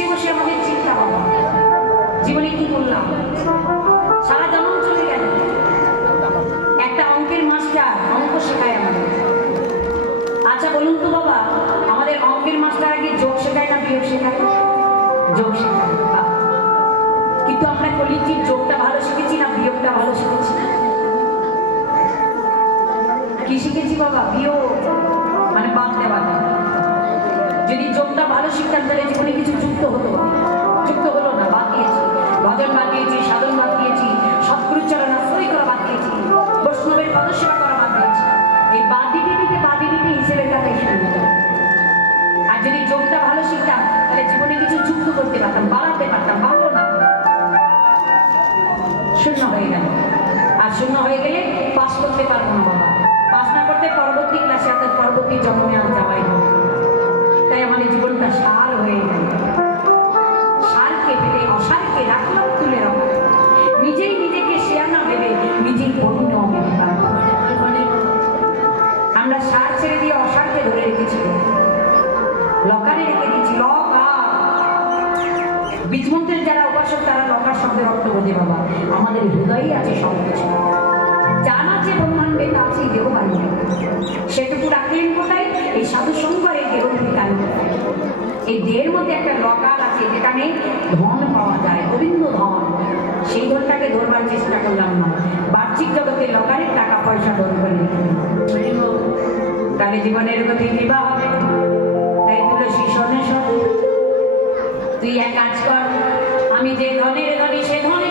শেষে বসে আমাদের চিন্তা বাবা জীবনে কি করলাম? সারা যেমন চলে গেল। একটা অঙ্কের মাস্টার অঙ্ক শেখায় আমাদের। আচ্ছা বলুন তো বাবা, আমাদের অঙ্কের মাস্টার আগে যোগ শেখায় না বিয়োগ শেখায়? যোগ শেখায়। কিন্তু আমরা কলিটি যোগটা ভালো শিখেছি না বিয়োগটা ভালো শিখেছি না? কি শিখেছি বাবা? বিয়োগ। মানে বাদ দেওয়া। যদি যোগটা ভালো শিখতাম তাহলে জীবনে কিছু যুক্ত হতো, যুক্ত হলো না, বাদ দিয়েছি। ভজন বাদ দিয়েছি, সাধন বাদ দিয়েছি, সৎগুরুচরণ আশ্রয় করা বাদ দিয়েছি, বৈষ্ণবের পদসেবা করা বাদ দিয়েছি। এই বাদ দিতে বাদ হিসেবের কথাই শুরু আর যদি যোগটা ভালো শিখতাম, তাহলে জীবনে কিছু যুক্ত করতে পারতাম, বাড়াতে পারতাম পারব না। শূন্য হয়ে গেল। আর শূন্য হয়ে গেলে পাস করতে পারব না বাবা। পাস না করতে পরবর্তী ক্লাসে অর্থাৎ পরবর্তী জন্মে আর যাওয়াই হবে আমাদের জীবনটা সার হয়ে গেল। সারকে ফেলে অসারকে রাখলাম তুলে রাখো নিজেই নিজেকে শেয়ানা ভেবে নিজেই পারব আমরা সার ছেড়ে দিয়ে অসারকে ধরে রেখেছি। লকারে রেখে দিয়েছি, লকার। বীজমন্ত্রের যারা উপাসক, তারা লকার শব্দের অর্থ বোঝে বাবা। আমাদের হৃদয়েই আছে সব কিছু আছে ব্রহ্মাণ্ডে তা আছে দেহ বাণী সেটুকু রাখলেন কোথায়? এই সাধু শঙ্করের দেহ কালী এই দেহের মধ্যে একটা লকাল আছে, যেখানে ধন পাওয়া যায়, গোবিন্দ ধন। সেই ধনটাকে ধরবার চেষ্টা করলাম না। বাহ্যিক জগতে লকারের টাকা পয়সা ধর করে তাহলে জীবনের গতি কৃপা হবে? তাই তুলসী শোনে শোনে। তুই এক কাজ কর, আমি যে ধনের ধনী সে ধনে।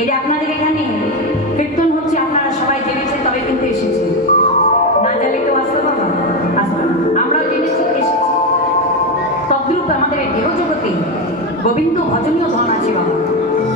এটা আপনাদের এখানে। কীর্তন হচ্ছে, আপনারা সবাই জেনেছে তবে কিন্তু এসেছে। না জানলে কেউ আসতে পারব আসবে আমরাও জেনেছি, এসেছি। তদ্রূপ আমাদের এই দেহজগতে গোবিন্দ ভজনীয় ধন আছে বাবা।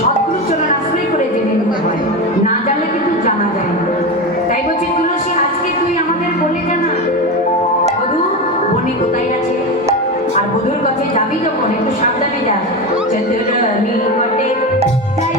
সদ্গুরু চলার আশ্রয় করে জেনে নিতে হয়। না জানলে কিন্তু জানা যায় না। তাই বলছি, তুলসী, আজকে তুই আমাদের বলে জানা বধু, বনে কোথায় আছে? আর বধুর কাছে যাবি যখন? একটু সাবধানে যা। চন্দ্র আমি বটে। তাই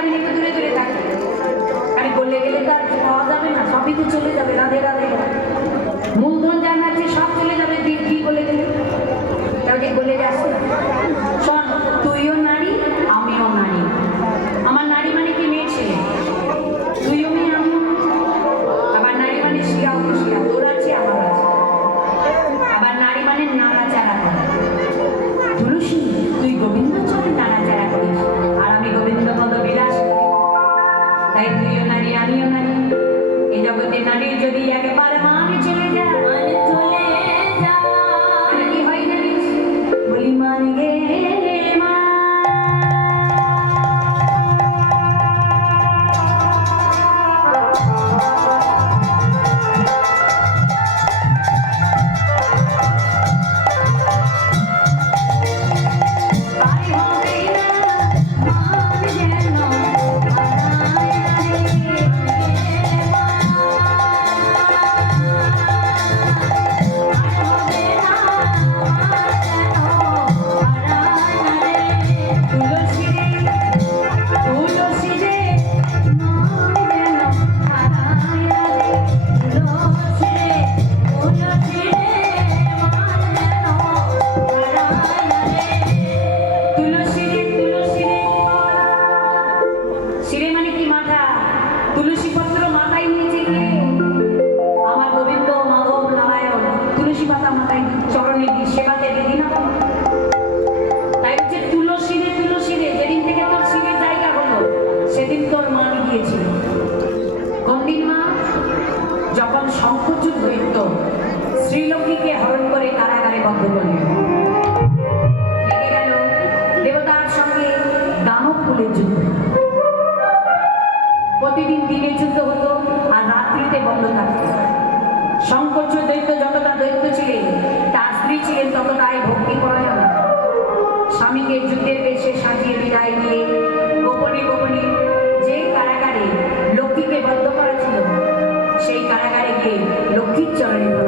আমি তুলসী পত্র শঙ্কর যতটা দৈত্য ছিলেন, তার স্ত্রী ছিলেন ভক্তি স্বামীকে বিদায় গোপনে কারাগারে লক্ষ্মীকে সেই কারাগারে লক্ষ্মীর চরণে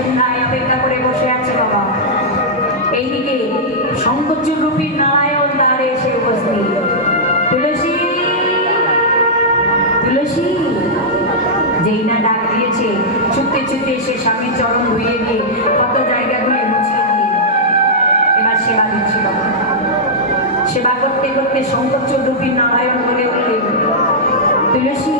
সন্ধ্যায় অপেক্ষা করে বসে আছে বাবা। এইদিকে শঙ্করচুর রূপী নারায়ণ দ্বারে এসে উপস্থিত। তুলসী তুলসী, যেই না ডাক দিয়েছে, ছুটতে ছুটতে এসে স্বামীর চরণ ধুয়ে দিয়ে কত জায়গাগুলি মুছিয়ে দিয়ে এবার সেবা দিচ্ছি বাবা। সেবা করতে করতে শঙ্কর রূপী নারায়ণ বলে উঠলেন, তুলসী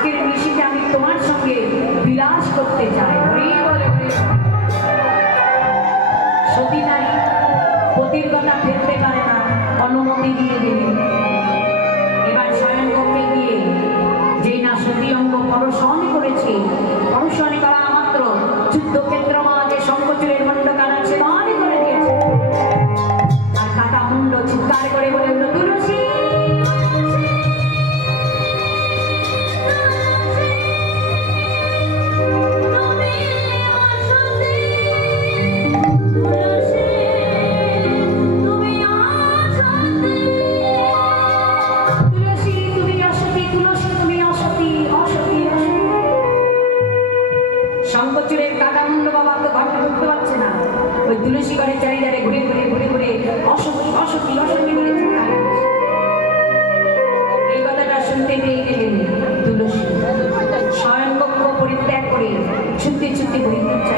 আজকের মিশিতে আমি তোমার সঙ্গে বিলাস করতে চাই। সতী নারী পতির কথা ফেলতে পারে না, অনুমতি দিয়ে দেবে। এবার স্বয়ংকে গিয়ে যেই না সতী অঙ্গ পরশন করেছে করা মাত্র যুদ্ধক্ষেত্র সংকোচনের মণ্ডকার আছে করে দিয়েছে। আর কাটা মুন্ড চিৎকার করে বলে করে ছুটতে ছুটতে হরিদ্বার চায় শুনতে